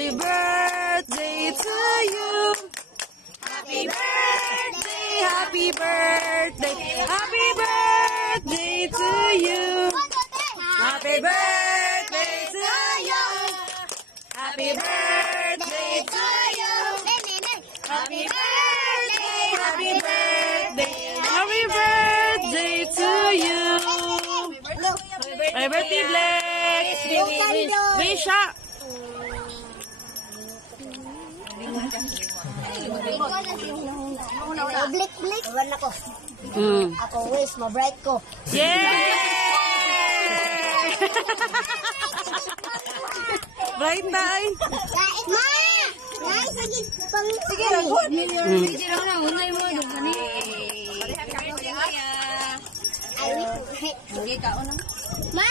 Happy birthday to you. Happy birthday, happy birthday, happy birthday to you. Happy birthday to you. Happy birthday to you. Happy birthday, happy birthday, happy birthday to you. Happy birthday, Black. Wish up. Blik. Wala ko. Ako wish, ma-bright ko. Yay! Bright tayo. Ma! Nay, sige. Sige, Sige lang na, unay mo. Ma!